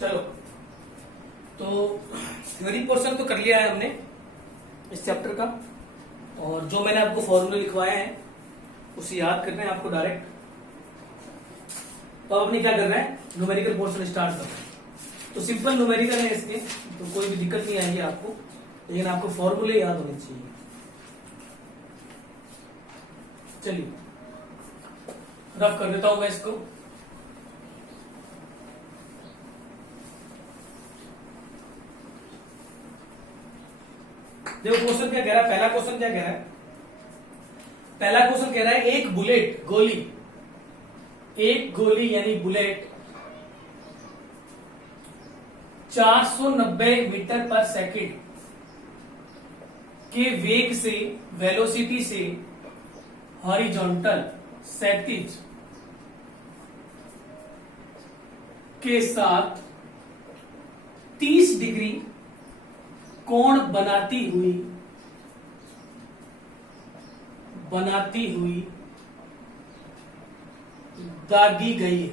चलो, तो theory portion तो कर लिया है हमने इस चैप्टर का, और जो मैंने आपको फॉर्मूले लिखवाए हैं उसे याद करना है आपको डायरेक्ट। तो अब आपने क्या करना है, न्यूमेरिकल पोर्शन स्टार्ट करना है। तो सिंपल न्यूमेरिकल है इसके, तो कोई भी दिक्कत नहीं आएगी आपको, लेकिन आपको फॉर्मूले याद होने चाहिए। चलिए रफ कर देता हूं मैं इसको। देखो क्वेश्चन क्या कह रहा है, पहला क्वेश्चन क्या कह रहा है, पहला क्वेश्चन कह रहा है एक बुलेट गोली, एक गोली यानी बुलेट 490 मीटर पर सेकंड के वेग से, वेलोसिटी से हॉरिजॉन्टल क्षैतिज के साथ 30 डिग्री कोण बनाती हुई दागी गई है।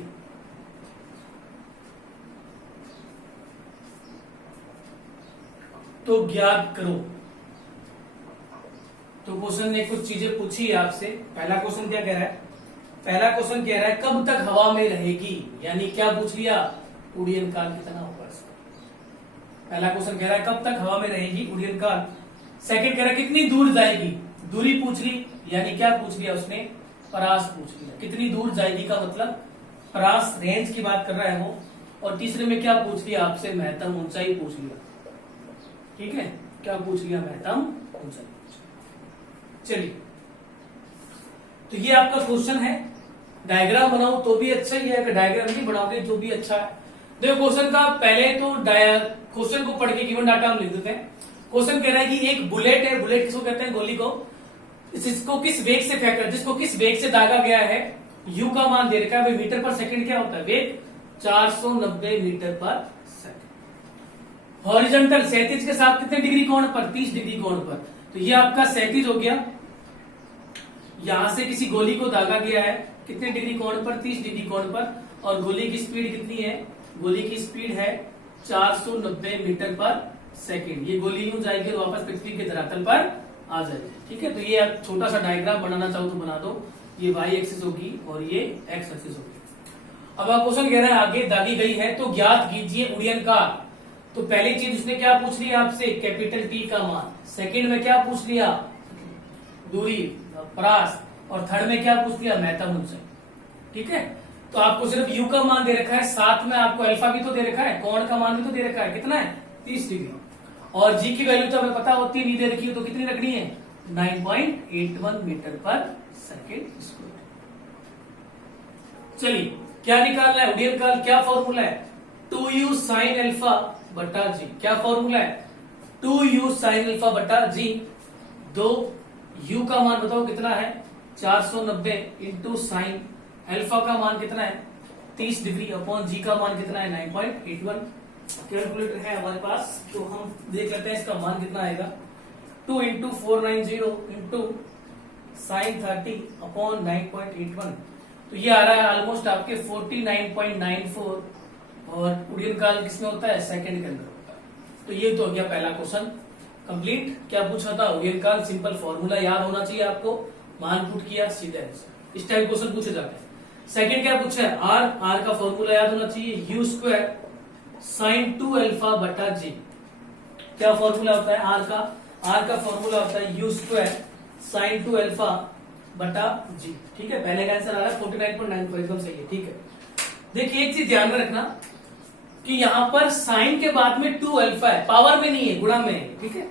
तो ज्ञात करो। तो क्वेश्चन ने कुछ चीजें पूछी है आपसे। पहला क्वेश्चन क्या कह रहा है, पहला क्वेश्चन कह रहा है कब तक हवा में रहेगी, यानी क्या पूछ लिया, उड़ीयन काल कितना होगा इसका। पहला क्वेश्चन कह रहा है कब तक हवा में रहेगी, उड़ीयन काल। सेकंड कह रहा है कितनी दूर जाएगी, दूरी पूछ ली, यानी क्या पूछ लिया उसने, परास पूछ लिया। कितनी दूर जाएगी का मतलब परास, रेंज की बात कर रहा है वो। और तीसरे में क्या पूछ लिया आपसे, महत्तम ऊंचाई पूछ लिया। ठीक है, क्या पूछ लिया, महत्तम ऊंचाई। चलिए, तो ये आपका क्वेश्चन है। डायग्राम बनाओ तो भी अच्छा ही है, अगर डायग्राम नहीं बनाओगे तो भी अच्छा है। देखो क्वेश्चन का पहले तो क्वेश्चन को पढ़ के गिवन डाटा हम लिख देते हैं। क्वेश्चन कह रहा है कि एक बुलेट है, बुलेट किसको कहते हैं, गोली को, इसको किस वेग से फेंका, जिसको किस वेग से दागा गया है, यू का मान दे रखा है। भाई मीटर पर सेकंड क्या होता है, वेग 490 मीटर पर सेकंड। हॉरिजॉन्टल क्षैतिज के साथ कितने डिग्री कोण पर, 30 डिग्री कोण पर। तो ये आपका क्षैतिज हो गया, यहां से किसी गोली को दागा गया है कितने डिग्री कोण पर, 30 डिग्री कोण पर। और गोली की स्पीड कितनी है, गोली की स्पीड है 490 मीटर पर सेकंड। ये गोली यूं जाएगी और वापस पृथ्वी के धरातल पर आ जाएगी। ठीक है, तो ये आप छोटा सा डायग्राम बनाना चाहो तो बना दो। ये वाई एक्सिस होगी और ये एक्स एक्सिस होगी। अब आप क्वेश्चन कह रहे हैं आगे दागी गई है तो ज्ञात कीजिए उड़ीयन काल। तो पहली चीज उसने क्या पूछ लिया आपसे, कैपिटल टी का मान। सेकंड में क्या पूछ लिया, दूरी, परास। और थर्ड में क्या पूछ लिया, महत्तम ऊंचाई। ठीक है, तो आपको सिर्फ यू का मान दे रखा है, साथ में आपको अल्फा भी तो दे रखा है, कोण का मान भी तो दे रखा है, कितना है, 30 डिग्री। और जी की वैल्यू तो हमें पता होती है, नहीं दे रखी है, तो कितनी रखनी है, 9.81 मीटर पर सेकेंड स्क्वायर। चलिए, क्या निकालना है, उड़ीयन काल। क्या फॉर्मूला है, 2u साइन अल्फा बटा जी। क्या फॉर्मूला है, 2u साइन अल्फा बटा जी। दो u का मान बताओ कितना है, 490 इंटू साइन अल्फा का मान कितना है, 30 डिग्री, अपॉन जी का मान कितना है, 9.81। कैलकुलेटर है हमारे पास, तो हम देख लेते हैं इसका मान कितना आएगा। 2 इंटू 490 इंटू साइन 30 अपॉन 9.81। तो ये आ रहा है ऑलमोस्ट आपके 49.94। और उड़ीयन काल किसमें होता है, सेकंड के अंदर होता है। तो ये तो हो गया पहला क्वेश्चन कंप्लीट। क्या पूछा था, उड़ीयन काल। सिंपल फॉर्मूला याद होना चाहिए आपको, मान पुट किया, सीधा आंसर। इस टाइप क्वेश्चन पूछे जाते हैं। सेकंड क्या पूछा है, आर का फॉर्मूला याद होना चाहिए, यू स्क्वायर साइन 2 अल्फा बटा जी। क्या फॉर्मूला होता है आर का फॉर्मूला होता है यू स्क्वायर साइन 2 अल्फा बटा जी। ठीक है, पहले का आंसर आ रहा है 49.94, एकदम सही है। ठीक है, देखिए एक चीज ध्यान में रखना कि यहां पर साइन के बाद में 2 अल्फा है, पावर में नहीं है, गुणा में है। ठीक है,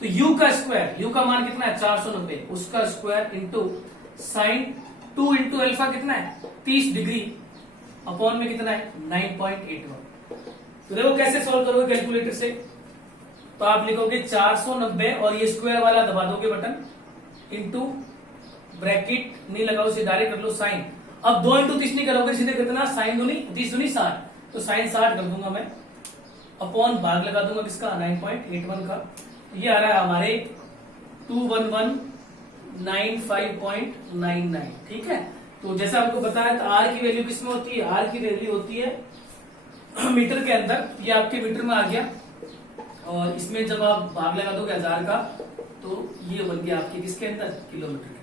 तो u का स्क्वायर, u का मान कितना है, 490, उसका square into sine 2 into alpha कितना है, 30 डिग्री, अपॉन में कितना है, 9.81। तो देखो कैसे सॉल्व करोगे कैलकुलेटर से। तो आप लिखोगे 490 और ये स्क्वायर वाला दबा दोगे बटन, इंटू ब्रैकेट नहीं लगाओ, इसे डायरेक्ट कर लो साइन। अब 2 इंटू 30 नहीं करोगे, सीधे कितना, साइन दूनी 30 दूनी 60, तो साइन 60 कर दूंगा मैं, अपॉन भाग लगा दूंगा किसका, 9.81 का। ये आ रहा है हमारे 21195.99। ठीक है, तो जैसा आपको बताया था आर की वैल्यू किसमें होती है, आर की वैल्यू होती है मीटर के अंदर, ये आपके मीटर में आ गया, और इसमें जब आप भाग लगा दोगे 1000 का तो ये बन गया आपके किसके अंदर, किलोमीटर के।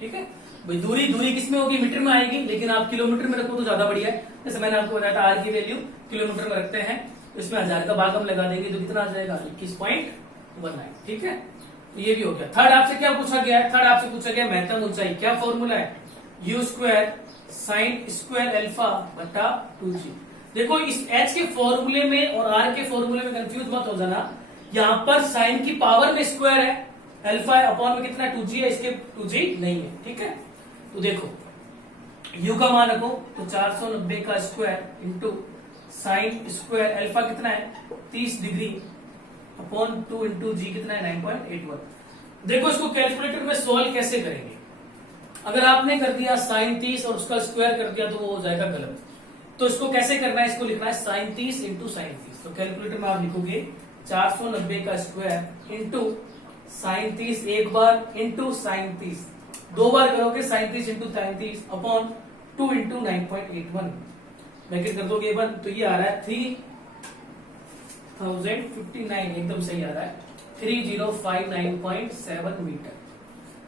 ठीक है भाई, दूरी किसमें होगी, मीटर में आएगी, लेकिन आप किलोमीटर में रखो तो ज्यादा बढ़िया है। जैसे मैंने आपको बताया था आर की वैल्यू किलोमीटर में रखते हैं, तो इसमें 1000 का भाग हम लगा देंगे तो कितना आ जाएगा, 21.19। ठीक है, तो ये भी हो गया। थर्ड आपसे क्या पूछा गया है, थर्ड आपसे पूछा गया महत्तम ऊंचाई, क्या फॉर्मूला है, u square sine square alpha बटा 2g। देखो इस h के फॉर्मूले में और r के फॉर्मूले में कंफ्यूज मत हो जाना, यहां पर साइन की पावर में स्क्वायर है, अल्फा अपॉन में कितना 2g है, इसके 2g नहीं है। ठीक है, तो देखो u का मान रखो तो 490 का square into sine square alpha कितना है 30 डिग्री अपॉन 2 इंटू जी कितना है 9.81। देखो इसको कैलकुलेटर में सोल्व कैसे करेंगे, अगर आपने कर दिया साइन 30 और उसका स्क्वायर कर दिया तो वो हो जाएगा गलत। तो इसको कैसे करना है, इसको लिखना है साइन 30 इंटू साइन 30। तो कैलकुलेटर में आप लिखोगे 490 का स्क्वायर इंटू साइन 30 एक बार इंटू साइन 30 दो बार करोगे, sine 30 into sine 30 upon 2 into 9.81 bracket कर दोगे वन, तो ये आ रहा है 3059, एकदम सही आ रहा है 3059.7 मीटर।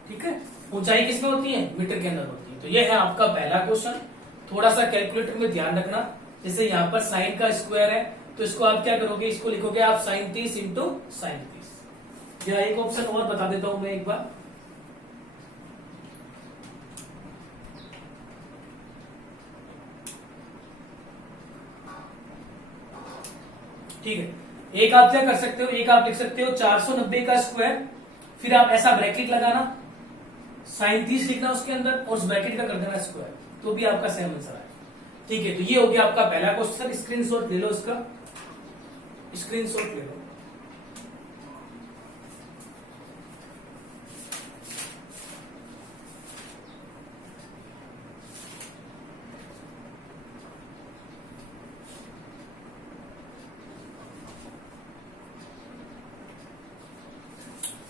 ठीक है, ऊंचाई किसमें होती है, मीटर के अंदर होती है। तो ये है आपका पहला क्वेश्चन। थोड़ा सा कैलकुलेटर में ध्यान रखना, जैसे यहाँ पर साइन का स्क्वायर है तो इसको आप क्या करोगे, इसको लिखोगे आप साइन 30 इंटू साइन 30। या एक ऑप्शन और बता देता हूं मैं एक बार, ठीक है, एक आप क्या कर सकते हो, एक आप लिख सकते हो 490 का स्क्वायर, फिर आप ऐसा ब्रैकेट लगाना, साइन 30 लिखना उसके अंदर और उस ब्रैकेट का कर देना स्क्वायर, तो भी आपका सेम आंसर आएगा। ठीक है, तो ये हो गया आपका पहला क्वेश्चन। स्क्रीनशॉट ले लो, इसका स्क्रीनशॉट ले लो।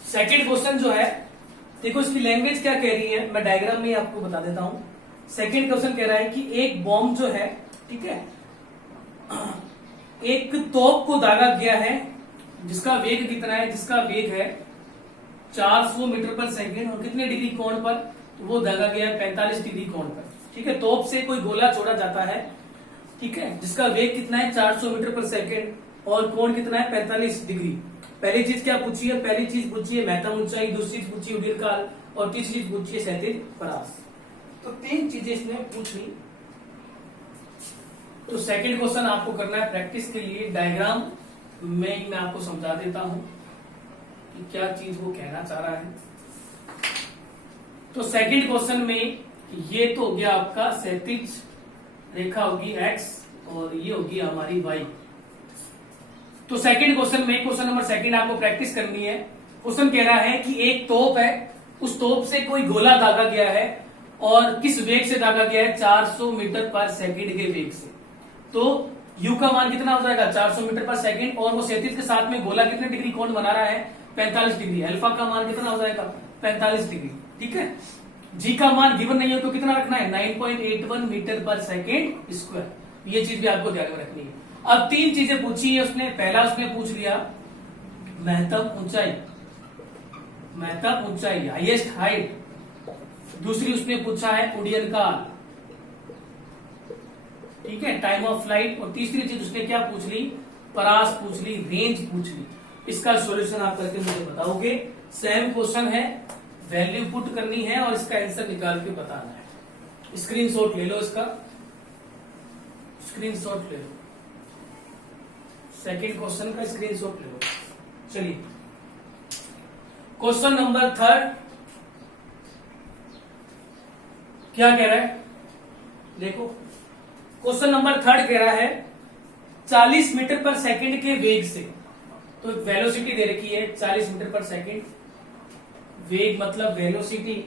सेकंड क्वेश्चन जो है, देखो इसकी लैंग्वेज क्या कह रही है, मैं डायग्राम में आपको बता देता हूं। सेकंड क्वेश्चन कह रहा है कि एक बॉम्ब जो है, ठीक है, एक तोप को दागा गया है जिसका वेग कितना है, जिसका वेग है 400 मीटर पर सेकंड और कितने डिग्री कोण पर, तो वो दागा गया है 45 डिग्री कोण पर। ठीक है, तोप से कोई गोला छोड़ा जाता है, ठीक है, जिसका वेग कितना है 400 मीटर पर सेकंड और कोण कितना है 45 डिग्री। पहली चीज क्या पूछी है, पहली चीज पूछी है महत्तम ऊंचाई, दूसरी चीज पूछी है उड़ीय काल और तीसरी चीज पूछी है क्षैतिज परास। तो तीन चीजें इसने पूछ ली। तो सेकंड क्वेश्चन आपको करना है प्रैक्टिस के लिए, डायग्राम में मैं आपको समझा देता हूं कि क्या चीज वो कहना चाह रहा है। तो सेकंड क्वेश्चन में ये तो हो गया आपका क्षैतिज रेखा होगी x और ये होगी हमारी y। तो सेकंड क्वेश्चन में, क्वेश्चन नंबर सेकंड आपको प्रैक्टिस करनी है। क्वेश्चन कह रहा है कि एक तोप है, उस तोप से कोई गोला दागा गया है और किस वेग से दागा गया है, 400 मीटर पर सेकंड के वेग से। तो u का मान कितना हो जाएगा 400 मीटर पर सेकंड और वो क्षैतिज के साथ में गोला कितने डिग्री कोण बना रहा है 45 डिग्री। अल्फा का मान कितना हो जाएगा 45 डिग्री। ठीक है, जी का मान गिवन नहीं है तो कितना रखना है 9.81 मीटर पर सेकंड स्क्वायर। ये चीज भी आपको ध्यान में रखनी है। अब तीन चीजें पूछी है उसने, पहला उसने पूछ लिया महत्तम ऊंचाई, महत्तम ऊंचाई हाईएस्ट हाइट, दूसरी उसने पूछा है उड्डयन काल, ठीक है, टाइम ऑफ फ्लाइट, और तीसरी चीज उसने क्या पूछ ली, परास पूछ ली, रेंज पूछ ली। इसका सॉल्यूशन आप करके मुझे बताओगे। सेम क्वेश्चन है, वैल्यू पुट करनी है और इसका आंसर निकाल के बताना है। स्क्रीनशॉट ले लो, इसका स्क्रीनशॉट ले लो, सेकंड क्वेश्चन का स्क्रीनशॉट ले लो। चलिए क्वेश्चन नंबर थर्ड क्या कह रहा है, देखो क्वेश्चन नंबर थर्ड कह रहा है 40 मीटर पर सेकंड के वेग से, तो वेलोसिटी दे रखी है 40 मीटर पर सेकंड, वेग मतलब वेलोसिटी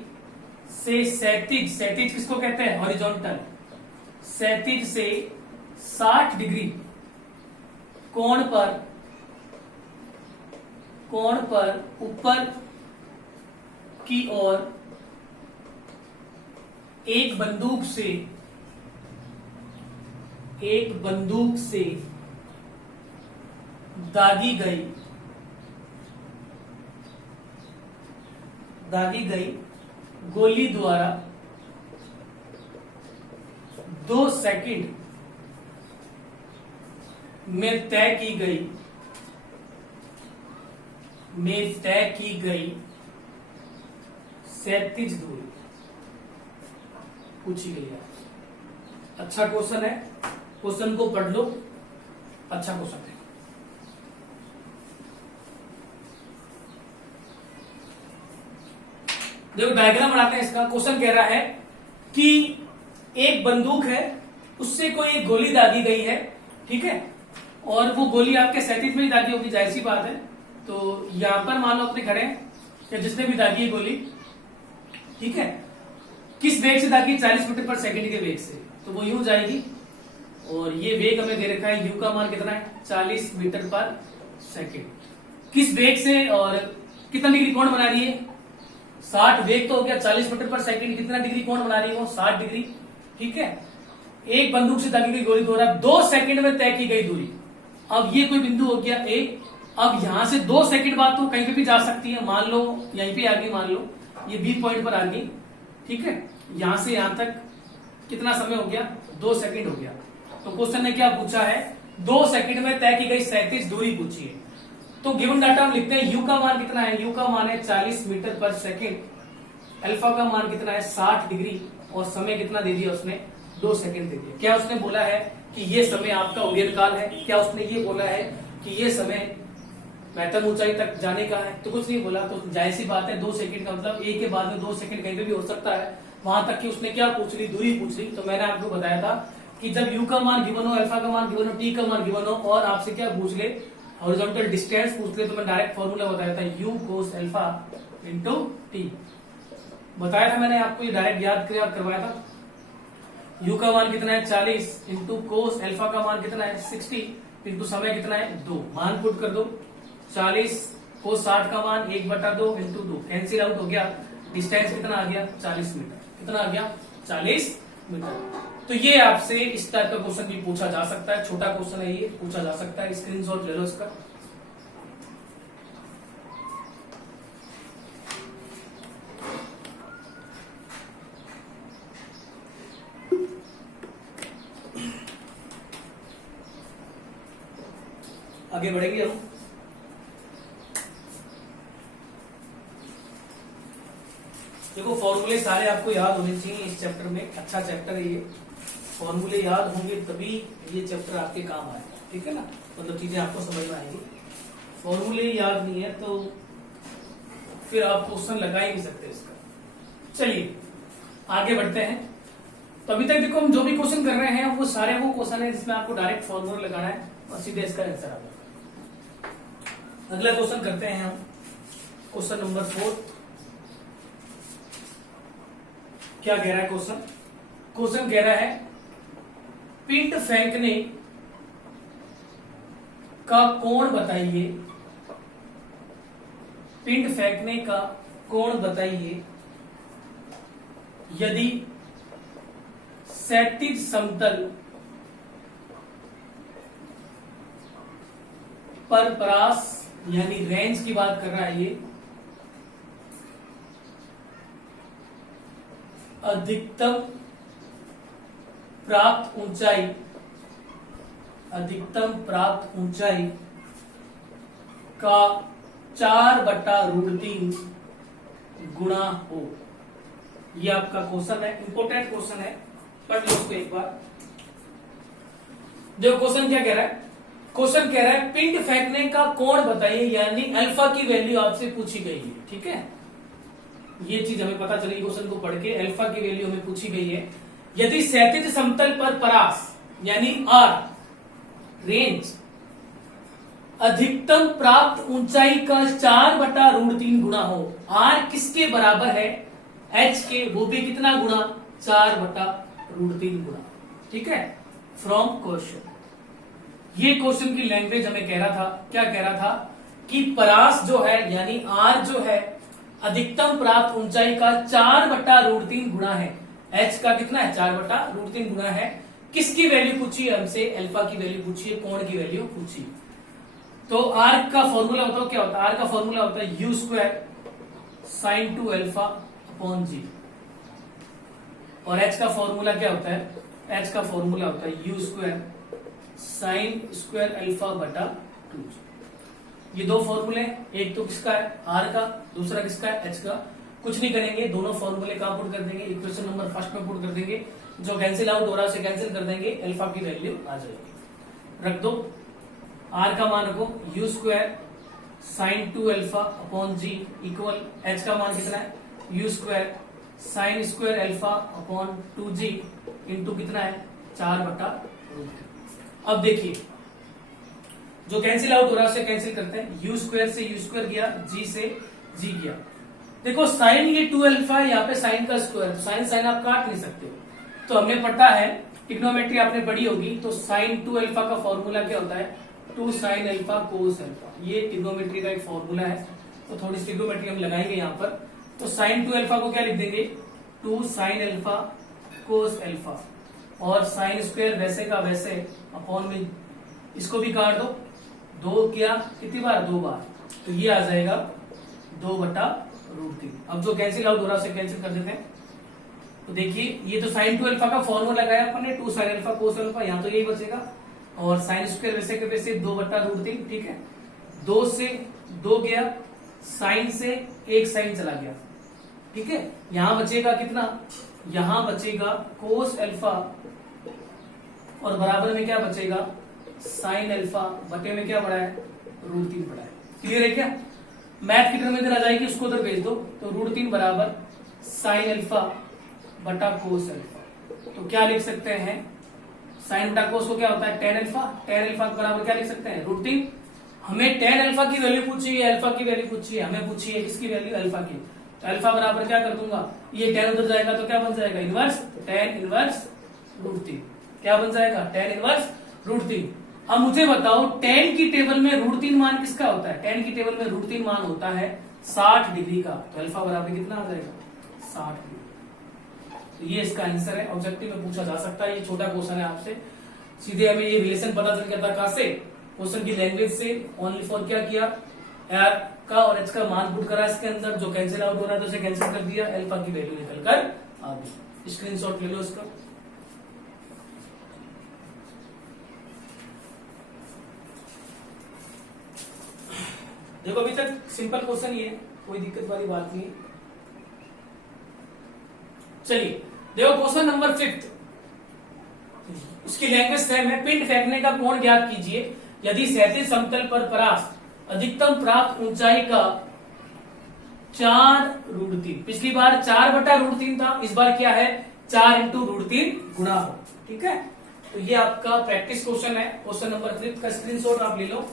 से क्षैतिज, क्षैतिज किसको कहते हैं हॉरिजॉन्टल, क्षैतिज से 60 डिग्री कोण पर ऊपर की ओर एक बंदूक से एक बंदूक से दागी गई गोली द्वारा 2 सेकंड में तय की गई क्षैतिज दूरी पूछी गई है। अच्छा क्वेश्चन है, क्वेश्चन को पढ़ लो, अच्छा क्वेश्चन है। देखो डायग्राम बनाते हैं इसका। क्वेश्चन कह रहा है कि एक बंदूक है, उससे कोई एक गोली दागी गई है, ठीक है, और वो गोली आपके क्षैतिज में ही दागी होगी, जाहिर सी बात है। तो यहां पर मान लो अपने खड़े हैं या जिसने भी दागी है गोली, ठीक है, किस वेग से दागी? 40 मीटर पर सेकंड के वेग से, तो वो यूं जाएगी। और ये वेग हमें दे रखा है, यू का मान कितना है? 40 मीटर पर सेकंड। किस वेग से और कितना डिग्री कोण बना रही है? 60। वेग तो हो गया 40 मीटर पर सेकंड, कितना डिग्री कोण बना रही है वो? 60 डिग्री, ठीक है। एक बंदूक से दागी गई गोली द्वारा 2 सेकंड में तय की गई दूरी। अब ये कोई बिंदु हो गया ए। अब यहां से 2 सेकंड बाद तो कहीं पे भी जा सकती है, मान लो यहीं पे आ गई, मान लो ये बी पॉइंट पर आ गई, ठीक है। यहां से यहां तक कितना समय हो गया? 2 सेकंड हो गया। तो क्वेश्चन ने क्या पूछा है? 2 सेकंड में तय की गई क्षैतिज दूरी पूछी है। तो गिवन डाटा हम लिखते हैं, यू का मान कितना है? यू का मान है 40 मीटर पर सेकंड। अल्फा का मान कितना है? 60 डिग्री। और समय कितना दे दिया उसने? 2 सेकंड दे दिया। क्या उसने बोला है कि ये समय आपका उड़ीयन काल है? क्या उसने ये बोला है कि ये समय महत्तम ऊंचाई तक जाने का है? तो कुछ नहीं बोला। तो जाहिर सी बात है 2 सेकंड का मतलब ए के बाद में 2 सेकंड कहीं पे भी हो सकता है। वहां तक कि उसने क्या पूछ ली? दूरी पूछ ली। तो मैंने आपको बताया था कि जब यू का मान गिवन हो, अल्फा का मान गिवन हो, टी का मान गिवन हो और आपसे क्या पूछ ले? हॉरिजॉन्टल डिस्टेंस पूछ ले, तो मैं डायरेक्ट फॉर्मूला बताया था, you cos alpha into T. बताया था मैंने आपको, ये डायरेक्ट याद करवाया था। यू का मान कितना है? 40 इंटू कोस अल्फा का मान कितना है? 60 इंटू समय कितना है? 2। मान पुट कर दो। 40 को 60 का मान 1/2 इंटू 2 कैंसिल आउट हो गया। डिस्टेंस कितना आ गया? 40 मीटर। कितना आ गया? 40 मीटर। तो ये आपसे इस टाइप का क्वेश्चन भी पूछा जा सकता है। छोटा क्वेश्चन है, ये पूछा जा सकता है। स्क्रीनशॉट ले लो इसका। आगे बढ़ेंगे हम। देखो फॉर्मूले सारे आपको याद होने चाहिए इस चैप्टर में। अच्छा चैप्टर है ये। फॉर्मूले याद होंगे तभी ये चैप्टर आपके काम आएगा, ठीक है ना। मतलब चीजें आपको समझ में आएंगी। फॉर्मूले याद नहीं है तो फिर आप क्वेश्चन लगा ही नहीं सकते इसका। चलिए आगे बढ़ते हैं। तो अभी तक देखो हम जो भी क्वेश्चन कर रहे हैं वो सारे वो क्वेश्चन है जिसमें आपको डायरेक्ट फॉर्मूला लगाना है और सीधे इसका आंसर आ जाएगा। अगला क्वेश्चन करते हैं हम, क्वेश्चन नंबर 4। क्या कह रहा है क्वेश्चन? क्वेश्चन कह रहा है पिंड फेंकने का कोण बताइए। पिंड फेंकने का कोण बताइए यदि क्षैतिज समतल पर परास यानी रेंज की बात कर रहा है ये, अधिकतम प्राप्त ऊंचाई का 4/√3 गुणा हो। ये आपका क्वेश्चन है, इंपोर्टेंट क्वेश्चन है, पढ़ लो उसको एक बार। देखो क्वेश्चन क्या कह रहा है? क्वेश्चन कह रहा है पिंड फेंकने का कोण बताइए, यानी अल्फा की वैल्यू आपसे पूछी गई है, ठीक है। ये चीज हमें पता चली क्वेश्चन को पढ़ के, अल्फा की वैल्यू हमें पूछी गई है। यदि क्षैतिज समतल पर परास यानी आर रेंज अधिकतम प्राप्त ऊंचाई का 4/√3 गुणा हो। आर किसके बराबर है? एच के, वो भी कितना गुणा? 4/√3 गुणा, ठीक है। फ्रॉम क्वेश्चन, ये क्वेश्चन की लैंग्वेज हमें कह रहा था, क्या कह रहा था कि परास जो है यानी आर जो है अधिकतम प्राप्त ऊंचाई का 4/√3 गुणा है। एच का कितना है? 4/√3 गुणा है। किसकी वैल्यू पूछी है हमसे? अल्फा की वैल्यू पूछी है, कोण की वैल्यू पूछी। तो आर्क का फॉर्मूला बताओ क्या होता है? आर्क का फॉर्मूला होता है U square sine 2 alpha upon G. और एच का फॉर्मूला क्या होता है? एच का फॉर्मूला होता है U square sine square alpha बटा 2। ये दो फॉर्मूले, एक तो किसका है? आर का, दूसरा किसका है? एच का। कुछ नहीं करेंगे, दोनों फॉर्मूले कहां पुट कर देंगे? इक्वेशन नंबर फर्स्ट में पुट कर देंगे। जो कैंसिल आउट हो रहा है उसे कैंसिल कर देंगे, अल्फा की वैल्यू आ जाएगी। रख दो, आर का मान रखो U square sine 2 alpha upon G equal H का मान कितना है? U square sine square alpha upon 2g into कितना है? 4/√। अब देखिए, जो कैंसिल आउट हो रहा है उसे कैंसिल करते हैं। यू स्क्वायर से यू स्क्वायर गया, जी से जी गया। देखो साइन ये 2 अल्फा है, यहाँ पे साइन का स्क्वायर, तो साइन साइन आप काट नहीं सकते हो। तो हमने पढ़ा है, ट्रिग्नोमेट्री आपने पढ़ी होगी, तो साइन 2 अल्फा का फॉर्मूला क्या होता है? 2 साइन अल्फा कोस अल्फा। ये ट्रिग्नोमेट्री का एक फॉर्मूला है। तो थोड़ी सी ट्रिग्नोमेट्री हम लगाएंगे यहाँ पर। तो साइन 2 अल्फा को क्या लिख देंगे? 2 साइन अल्फा कोस अल्फा। और साइन स्क्वायर वैसे का वैसे अपॉन में इसको भी काट दो, 2 क्या कितनी बार? 2 बार। तो ये आ जाएगा 2/√3। अब जो कैंसिल आउट हो रहा है उसे कैंसिल कर देते हैं। तो देखिए, ये तो साइन 2 अल्फा का फॉर्मूला लगाया अपन ने, 2 साइन अल्फा कोस अल्फा, यहाँ तो यही बचेगा। और साइन स्क्वायर वैसे के वैसे 2/√3, ठीक है। 2 से 2 गया, साइन से 1 साइन चला गया, ठीक है। यहां बचेगा कितना? यहां बचेगा कोस अल्फा और बराबर में क्या बचेगा? साइन अल्फा बटे में क्या बढ़ा है? √3 बढ़ा है। क्लियर है क्या? मैथ की टर्म इधर आ जाएगी, उसको उधर भेज दो। तो √3 बराबर साइन अल्फा बटा कोस अल्फा। तो क्या लिख सकते हैं? साइन बटा कोस को क्या होता है? tan alpha. tan अल्फा के बराबर क्या लिख सकते हैं? √3। हमें tan अल्फा की वैल्यू पूछी है, अल्फा की वैल्यू पूछी है, हमें पूछी है किसकी वैल्यू? अल्फा की। तो अल्फा बराबर क्या कर दूंगा? ये tan उधर जाएगा तो क्या बन जाएगा? इनवर्स। tan इनवर्स √3 क्या बन जाएगा? tan inverse √3। अब मुझे बताओ, tan की टेबल में √3 मान किसका होता है? tan की टेबल में √3 मान होता है 60 डिग्री का। तो अल्फा बराबर कितना आ जाएगा? 60 डिग्री। तो ये इसका आंसर है। ऑब्जेक्टिव में पूछा जा सकता है, ये छोटा क्वेश्चन है आपसे। सीधे हमें ये रिलेशन पता चल गया था कहां से? क्वेश्चन की लैंग्वेज से। ओनली फॉर क्या किया? आर का और एच का मान पुट करा इसके अंदर, जो कैंसिल आउट हो रहा है तो उसे कैंसिल कर दिया, अल्फा की वैल्यू निकल कर आ गई। स्क्रीनशॉट ले लो इसका। देखो अभी तक सिंपल क्वेश्चन ही है, कोई दिक्कत वाली बात नहीं है। चलिए देखो क्वेश्चन नंबर 5, उसकी लैंग्वेज सेम है। पिंड फेंकने का कोण ज्ञात कीजिए यदि क्षैतिज समतल पर परास्त अधिकतम प्राप्त ऊंचाई का 4√3। पिछली बार 4/√3 था, इस बार क्या है? 4 × √3 गुणा हो, ठीक है। तो ये आपका प्रैक्टिस क्वेश्चन है। क्वेश्चन नंबर 5 का स्क्रीनशॉट आप ले लो।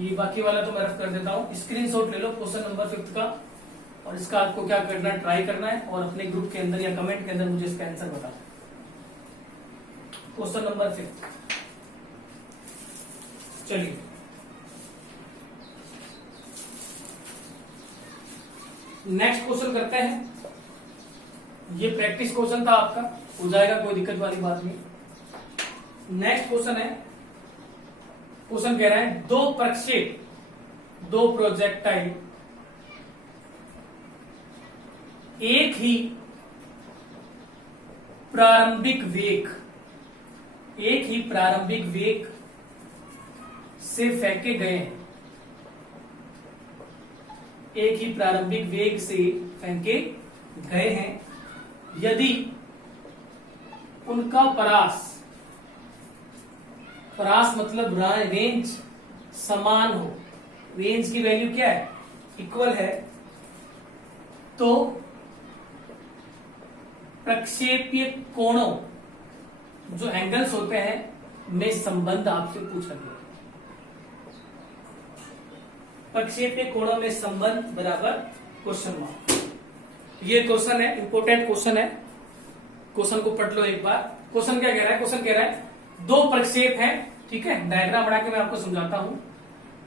ये बाकी वाला तो मैं रफ कर देता हूं, स्क्रीनशॉट ले लो क्वेश्चन नंबर 5 का। और इसका आपको क्या करना है? ट्राई करना है और अपने ग्रुप के अंदर या कमेंट के अंदर मुझे इसका आंसर बताना। क्वेश्चन नंबर 5, चलिए नेक्स्ट क्वेश्चन करते हैं। ये प्रैक्टिस क्वेश्चन था आपका, हो जाएगा, कोई दिक्कत वाली बात नहीं। नेक्स्ट क्वेश्चन है, क्वेश्चन कह रहा है दो प्रक्षेप, दो प्रोजेक्टाइल एक ही प्रारंभिक वेग से फेंके गए हैं, एक ही प्रारंभिक वेग से फेंके गए हैं यदि उनका परास मतलब रेंज समान हो, रेंज की वैल्यू क्या है? इक्वल है, तो प्रक्षेपीय कोणों जो एंगल्स होते हैं में संबंध आपसे पूछा गया। प्रक्षेपीय कोणों में संबंध बराबर क्वेश्चन मार्क। ये क्वेश्चन है, इंपोर्टेंट क्वेश्चन है। क्वेश्चन को पढ़ लो एक बार। क्वेश्चन क्या कह रहा है? क्वेश्चन कह रहा है दो प्रक्षेप हैं, ठीक है। डायग्राम बना के मैं आपको समझाता हूं।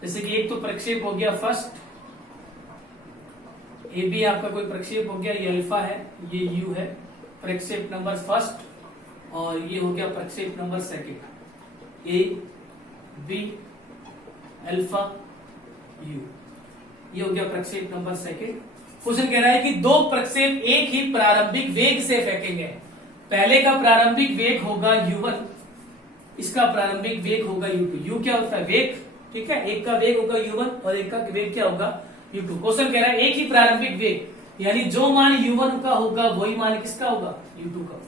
जैसे कि एक तो प्रक्षेप हो गया फर्स्ट, ए बी आपका कोई प्रक्षेप हो गया, ये अल्फा है, ये यू है। प्रक्षेप नंबर फर्स्ट और ये हो गया प्रक्षेप number second, A B alpha U, ये हो गया प्रक्षेप नंबर सेकंड। क्वेश्चन कह रहा है कि दो प्रक्षेप एक ही प्रारंभिक वेग से फेंकेंगे। पहले का प्रारंभिक वेग होगा u1, इसका प्रारंभिक वेग होगा u2। u क्या होता है? वेग, ठीक है। एक का वेग होगा u1 और एक का वेग क्या होगा? u2। क्वेश्चन कह रहा है एक ही प्रारंभिक वेग, यानी जो मान u1 का होगा वही मान किसका होगा? u2 का होगा,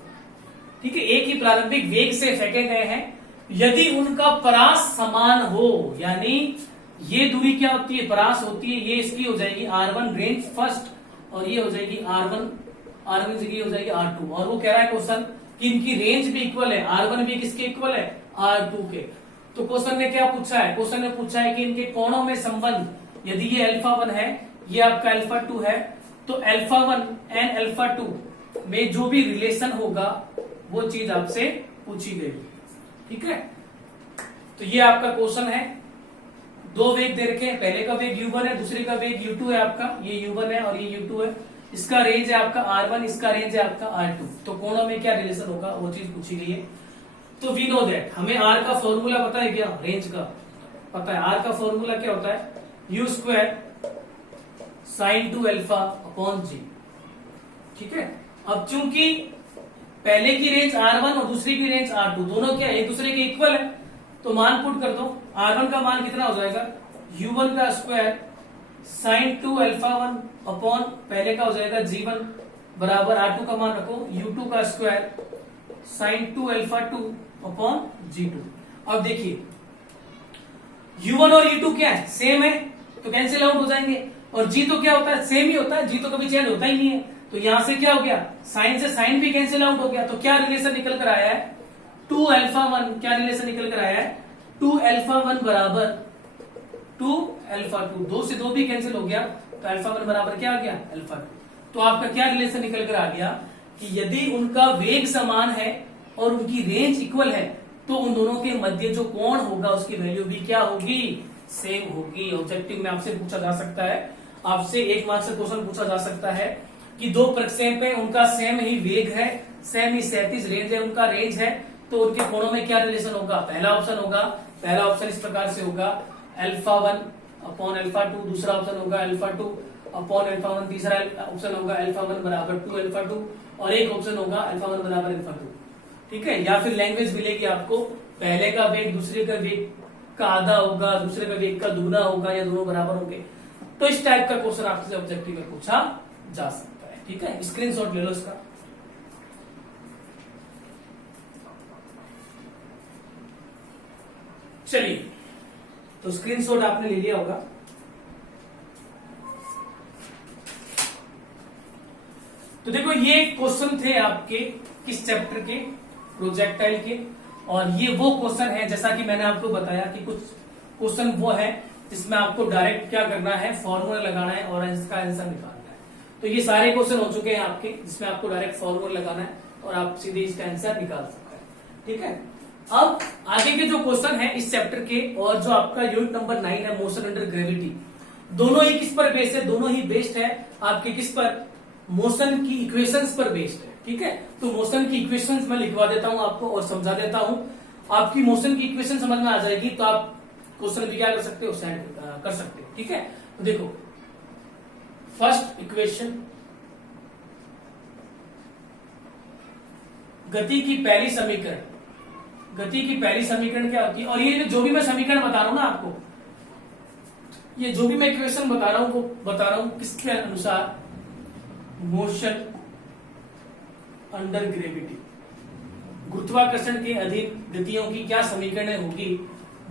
ठीक है। एक ही प्रारंभिक वेग से फेंके गए हैं यदि उनका परास समान हो, यानी ये दूरी क्या होती है? परास होती है। ये इसकी हो जाएगी r1 रेंज फर्स्ट और ये हो जाएगी r1 की हो जाएगी r2। और वो कह रहा है क्वेश्चन कि इनकी रेंज भी इक्वल है, r1 भी किसके इक्वल है? r2 के। तो क्वेश्चन ने क्या पूछा है? क्वेश्चन ने पूछा है कि इनके कोणों में संबंध, यदि ये अल्फा 1 है, ये आपका अल्फा 2 है, तो अल्फा 1 एंड अल्फा 2 में जो भी रिलेशन होगा वो चीज आपसे पूछी गई, ठीक है। तो ये आपका क्वेश्चन है। दो वेग दे रखे हैं, पहले का वेग u1 है, दूसरे का वेग u2 है आपका। ये u1 है और ये u2 है। इसका रेंज है आपका r1, इसका रेंज है आपका r2। तो कोणों में क्या रिलेशन होगा वो चीज पूछी गई है। तो वी नो दैट, हमें r का फॉर्मूला पता है क्या? रेंज का पता है। r का फॉर्मूला क्या होता है? u square sine 2 alpha upon G, ठीक है। अब चूंकि पहले की रेंज r1 और दूसरी की रेंज r2 दोनों क्या एक दूसरे के इक्वल है, तो मान पुट कर दो। r1 का मान कितना हो जाएगा? u1 का स्क्वायर साइन 2 अल्फा 1 अपॉन पहले का हो जाएगा g1 बराबर r2 का मान रखो u2 का square sine 2 alpha 2 upon g2। अब देखिए u1 और u2 क्या है? सेम है, तो कैंसिल आउट हो जाएंगे। और g तो क्या होता है? सेम ही होता है, g तो कभी चेंज होता ही नहीं है। तो यहां से क्या हो गया? साइन से साइन भी कैंसिल आउट हो गया। तो क्या रिलेशन निकल कर आया है? 2 अल्फा 1, क्या रिलेशन निकल कर आया है? 2 अल्फा 1 बराबर 2 अल्फा 2, 2 से 2 भी कैंसिल हो गया, तो अल्फा 1 बराबर क्या आ गया? अल्फा 2। तो आपका क्या रिलेशन निकल कर आ गया कि यदि उनका वेग समान है और उनकी रेंज इक्वल है, तो उन दोनों के मध्य जो कोण होगा उसकी वैल्यू भी क्या होगी? सेम होगी। ऑब्जेक्टिव में आपसे पूछा जा सकता है, आपसे 1 मार्क से क्वेश्चन पूछा जा सकता है कि दो प्रक्षेप है, उनका सेम ही वेग है, सेम ही क्षैतिज रेंज है, उनका रेंज है, तो उनके कोणों में क्या रिलेशन होगा? पहला ऑप्शन इस प्रकार से होगा अल्फा 1 अपॉन अल्फा 2, दूसरा ऑप्शन होगा अल्फा 2 अपॉन अल्फा 1, तीसरा ऑप्शन होगा अल्फा 1 बराबर 2 अल्फा 2 और एक ऑप्शन होगा अल्फा 1 बराबर अल्फा 2, ठीक है। या फिर लैंग्वेज मिलेगी आपको, पहले का वेग दूसरे का वेग का आधा होगा, दूसरे का वेग का दुगना होगा, या दोनों बराबर होंगे। तो इस टाइप का क्वेश्चन आपसे ऑब्जेक्टिव में पूछा जा सकता है, ठीक है। स्क्रीनशॉट ले लो इसका। चलिए, तो स्क्रीनशॉट आपने ले लिया होगा। तो देखो ये क्वेश्चन थे आपके किस चैप्टर के? प्रोजेक्टाइल के। और ये वो क्वेश्चन है, जैसा कि मैंने आपको बताया कि कुछ क्वेश्चन वो है जिसमें आपको डायरेक्ट क्या करना है? फॉर्मूला लगाना है और इसका आंसर निकालना है। तो ये सारे क्वेश्चन हो चुके हैं आपके, जिसमें आपको डायरेक्ट फॉर्मूला लगाना है और आप सीधे इसका आंसर निकाल सकते हैं, ठीक है। अब आगे के जो क्वेश्चन है इस चैप्टर के, और जो आपका यूनिट नंबर 9 है मोशन अंडर ग्रेविटी, दोनों ही किस पर बेस्ड है? दोनों ही बेस्ड है आपके किस पर? मोशन की इक्वेशंस पर बेस्ड है, ठीक है। तो मोशन की इक्वेशंस मैं लिखवा देता हूं आपको और समझा देता हूं। आपकी मोशन की इक्वेशन समझ में आ जाएगी तो आप क्वेश्चन भी क्या कर सकते हो? सेंड कर सकते हो, ठीक है। तो देखो फर्स्ट इक्वेशन, गति की पहली समीकरण क्या होती है? और ये जो भी मैं समीकरण बता रहा हूं ना आपको, ये जो भी मैं इक्वेशन बता रहा हूं वो बता रहा हूं किसके अनुसार? मोशन अंडर ग्रेविटी, गुरुत्वाकर्षण के अधीन गतियों की क्या समीकरण होगी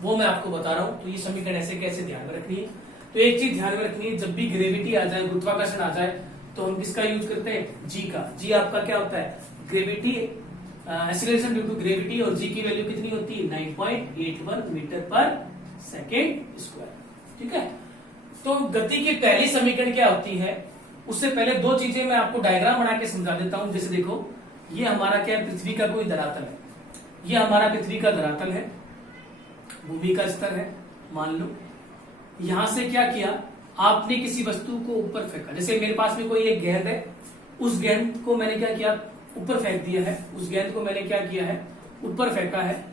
वो मैं आपको बता रहा हूं। तो ये समीकरण ऐसे कैसे ध्यान में रखनी है? तो एक चीज ध्यान में रखनी है, जब भी ग्रेविटी आ जाए, गुरुत्वाकर्षण आ जाए, तो हम किसका यूज करते हैं? जी का। जी आपका क्या होता है? Gravity, acceleration due to gravity, और जी की वैल्यू कितनी होती है? 9.81 मीटर पर सेकेंड स्क्वायर, ठीक है। तो गति की पहली समीकरण क्या होती है? उससे पहले दो चीजें मैं आपको डायग्राम बना के समझा देता हूं। जैसे देखो, ये हमारा क्या है? पृथ्वी का कोई धरातल है, ये हमारा पृथ्वी का धरातल है, भूमि का स्तर है मान लो। यहां से क्या किया आपने? किसी वस्तु को ऊपर फेंका। जैसे मेरे पास में कोई एक गेंद है, उस गेंद को मैंने क्या किया? ऊपर फेंक दिया है, उस गेंद को मैंने क्या किया है, ऊपर फेंका है,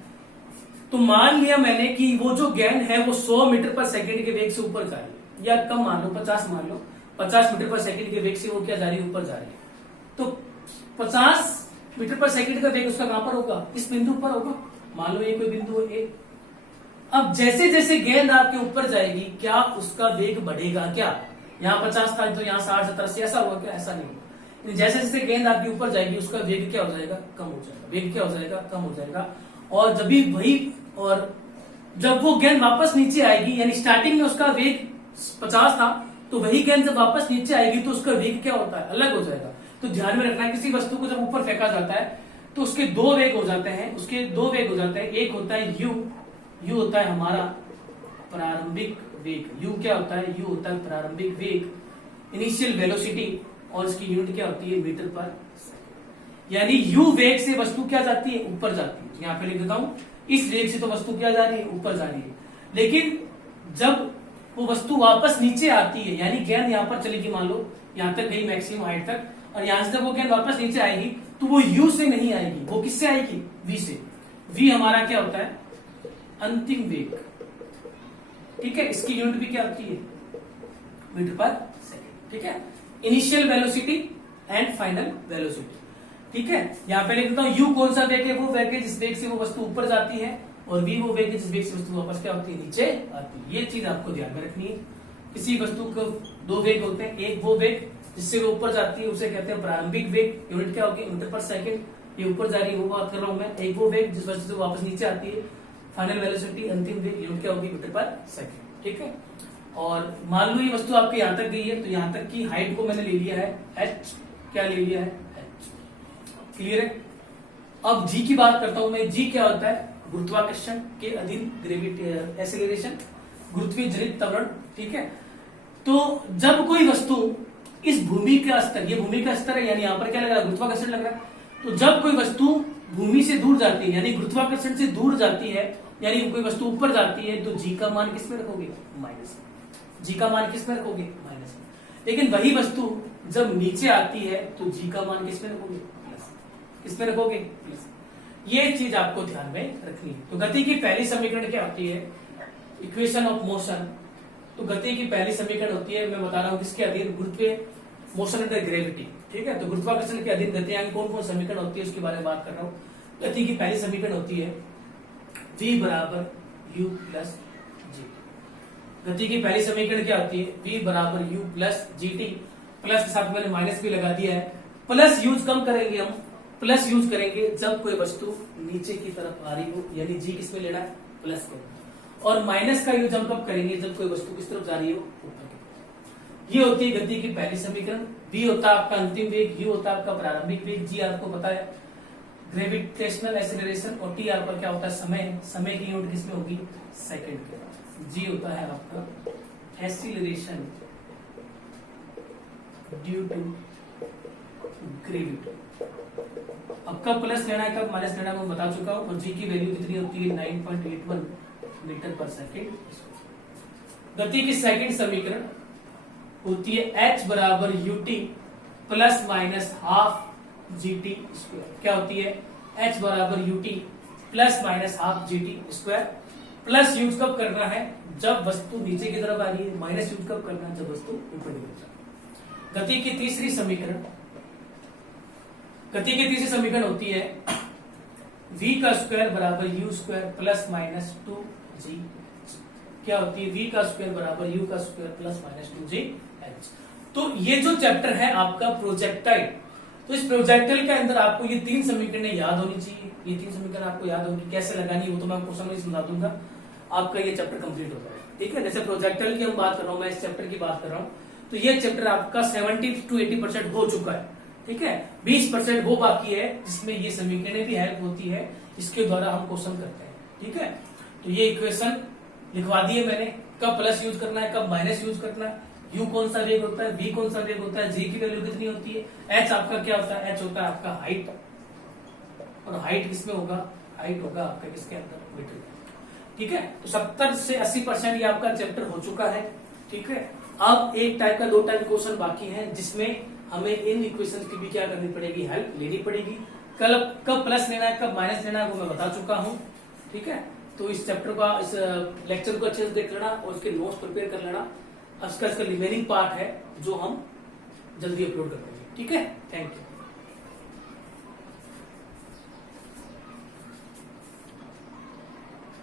तो मान लिया मैंने कि वो जो गेंद है वो 100 मीटर पर सेकंड के वेग से ऊपर जा रही है, या कम मान लो 50 मान लो, 50 मीटर पर सेकंड के वेग से वो क्या जा रही है, ऊपर जा रही है। तो 50 मीटर पर सेकंड का वेग उसका कहां पर होगा, इस बिंदु पर होगा। मान लो ये कोई बिंदु है ए। अब जैसे जैसे गेंद आपके ऊपर जाएगी, क्या उसका वेग बढ़ेगा क्या? यहाँ 50 था तो यहाँ 60 70 80 ऐसा होगा क्या? ऐसा नहीं होगा। जैसे जैसे गेंद आपके ऊपर जाएगी उसका वेग क्या हो जाएगा, कम हो जाएगा। वेग क्या हो जाएगा, कम हो जाएगा। और जब भी वही, और जब वो गेंद वापस नीचे आएगी, यानी स्टार्टिंग में उसका वेग 50 था, तो वही गेंद जब वापस नीचे आएगी तो उसका वेग क्या होता है, अलग हो जाएगा। तो ध्यान में रखना है, किसी वस्तु को जब ऊपर फेंका जाता है तो उसके दो वेग हो जाते हैं, उसके दो वेग हो जाते हैं। एक होता है यू, यू होता है हमारा प्रारंभिक वेग। यू क्या होता है, यू होता है प्रारंभिक वेग, इनिशियल वेलोसिटी, और इसकी यूनिट क्या होती है, मीटर पर सेकंड। यानी यू वेग से वस्तु क्या जाती है, ऊपर जाती है। यहाँ पे लिख देता हूं, इस वेग से तो वस्तु क्या जा रही है, ऊपर जा रही है। लेकिन जब वो वस्तु वापस नीचे आती है, यानी गेंद यहाँ पर चलेगी, मान लो यहाँ तक गई मैक्सिमम हाइट तक, और यहां से जब वो गेंद वापस नीचे आएगी तो वो यू से नहीं आएगी, वो किससे आएगी, वी से। वी हमारा क्या होता है, अंतिम वेग। ठीक है, इसकी यूनिट भी क्या होती है, मीटर पर सेकंड। ठीक है, initial velocity and final velocity. ठीक है, यहाँ पे लिख देता हूं, यू कौन सा वेग है, वो वेग है जिस वेग से वो वस्तु ऊपर जाती है, और वी वो वेग है जिस वेग से वस्तु वापस क्या होती है, नीचे आती है। ये चीज आपको ध्यान में रखनी है। किसी वस्तु को दो वेग होते हैं, एक वो वेग जिससे वो ऊपर जाती है उसे कहते हैं प्रारंभिक वेग, यूनिट क्या होगी, मीटर पर सेकंड। ये ऊपर जा रही है वो बात कर रहा हूं मैं। एक वो वेग जिस वस्तु से वापस नीचे आती है, फाइनल वेलोसिटी, अंतिम वेग, यूनिट क्या होगी, मीटर पर सेकंड। ठीक है, और मान लो ये वस्तु आपके यहां तक गई है, तो यहां तक की हाइट को मैंने ले लिया है h, क्या ले लिया है, h। क्लियर है। अब g की बात करता हूं मैं। g क्या होता है, गुरुत्वाकर्षण के अधीन ग्रेविटी एक्सेलरेशन, गुरुत्वीय जनित त्वरण। ठीक है, तो जब कोई वस्तु इस भूमि का स्तर, ये भूमि का स्तर है, यानी यहाँ पर क्या लग रहा है, गुरुत्वाकर्षण लग रहा है। तो जब कोई वस्तु भूमि से दूर जाती है, यानी गुरुत्वाकर्षण से दूर जाती है, यानी कोई वस्तु ऊपर जाती है, तो जी का मान किस में रखोगे, माइनस में। जी का मान किस में रखोगे, माइनस में। लेकिन वही वस्तु जब नीचे आती है तो जी का मान किस में रखोगे, प्लस। किस में रखोगे, प्लस। ये चीज आपको ध्यान में रखनी है। तो गति की पहली समीकरण क्या होती है, इक्वेशन ऑफ मोशन। तो गति की पहली समीकरण होती है, मैं बता रहा हूं किसके अधीन, गुरुत्वीय मोशन अंडर ग्रेविटी। ठीक है, तो गुरुत्वाकर्षण के अधीन गतियां कौन कौन समीकरण होती है उसके बारे में बात कर रहा हूं। गति की पहली समीकरण होती है v बराबर u प्लस जी। गति की पहली समीकरण क्या होती है, v बराबर u plus G T. Plus के साथ मैंने माइनस भी लगा दिया है। प्लस यूज कम करेंगे हम, प्लस यूज करेंगे जब कोई वस्तु नीचे की तरफ आ रही हो, यानी जी किसमें लेना है, प्लस को। और माइनस का यूज हम कब करेंगे, जब कोई वस्तु किस तरफ जा रही हो, ऊपर की तरफ। ये होती है गति की पहली समीकरण। v होता है आपका अंतिम वेग, u होता है आपका प्रारंभिक वेग, g आपको पता है ग्रेविटेशनल एक्सेलरेशन, और t आपका क्या होता है, समय। समय की यूनिट किसमें होगी, सेकंड के। g होता है आपका एक्सीलरेशन ड्यू टू ग्रेविटी। अब कब प्लस लेना है, कब माइनस लेना है मैं बता चुका हूं। और g की वैल्यू कितनी होती है, 9.81 मीटर पर सेकेंड। गति की सेकंड समीकरण होती है h बराबर ut plus minus half G T square. क्या होती है, h बराबर ut plus minus half G T square. Plus use कब करना है, जब वस्तु नीचे की तरफ आ रही है। माइनस यूज कब करना है, जब वस्तु ऊपर की तरफ जा रही है। गति की तीसरी समीकरण, गति की तीसरी समीकरण होती है v का स्क्वायर बराबर u square plus minus 2g। क्या होती है, v का स्क्वायर बराबर u का स्क्वायर प्लस माइनस 2gh। तो ये जो चैप्टर है आपका प्रोजेक्टाइल, तो इस प्रोजेक्टाइल के अंदर आपको ये तीन समीकरणें याद होनी चाहिए। ये तीन समीकरण आपको याद होगी, कैसे लगानी वो तो मैं क्वेश्चन में समझा दूंगा, आपका ये चैप्टर कंप्लीट हो जाएगा। ठीक है, जैसे प्रोजेक्टाइल की हम बात कर रहा हूं, मैं इस चैप्टर की बात कर रहा हूं, तो ये चैप्टर आपका 70 to 80% हो चुका है। ठीक है, 20% वो बाकी है जिसमें ये समीकरणें भी हेल्प होती है, इसके द्वारा हम क्वेश्चन करते हैं। ठीक है, तो ये इक्वेशन लिखवा दिए मैंने, कब प्लस यूज करना है, कब माइनस यूज करना है, u कौन सा वेग होता है, v कौन सा वेग होता है, g की वैल्यू कितनी होती है, h आपका क्या होता है, h होता है आपका हाइट। और हाइट किसमें होगा, हाइट होगा आपका किसके अंदर, मीटर। ठीक है, तो 70 से 80% ये आपका चैप्टर हो चुका है। ठीक है, अब एक टाइप का, दो टाइप क्वेश्चन बाकी है जिसमें हमें इन इक्वेशंस की भी क्या करनी पड़ेगी, हेल्प लेनी पड़ेगी। कल कब प्लस लेना है कब माइनस लेना है वो मैं बता चुका हूं, ठीक है। तो इस चैप्टर का, इस लेक्चर को अच्छे से देख लेना और उसके नोट्स प्रिपेयर कर लेना। अब इसका रिमेनिंग पार्ट है जो हम जल्दी अपलोड कर देंगे, ठीक है। Thank you.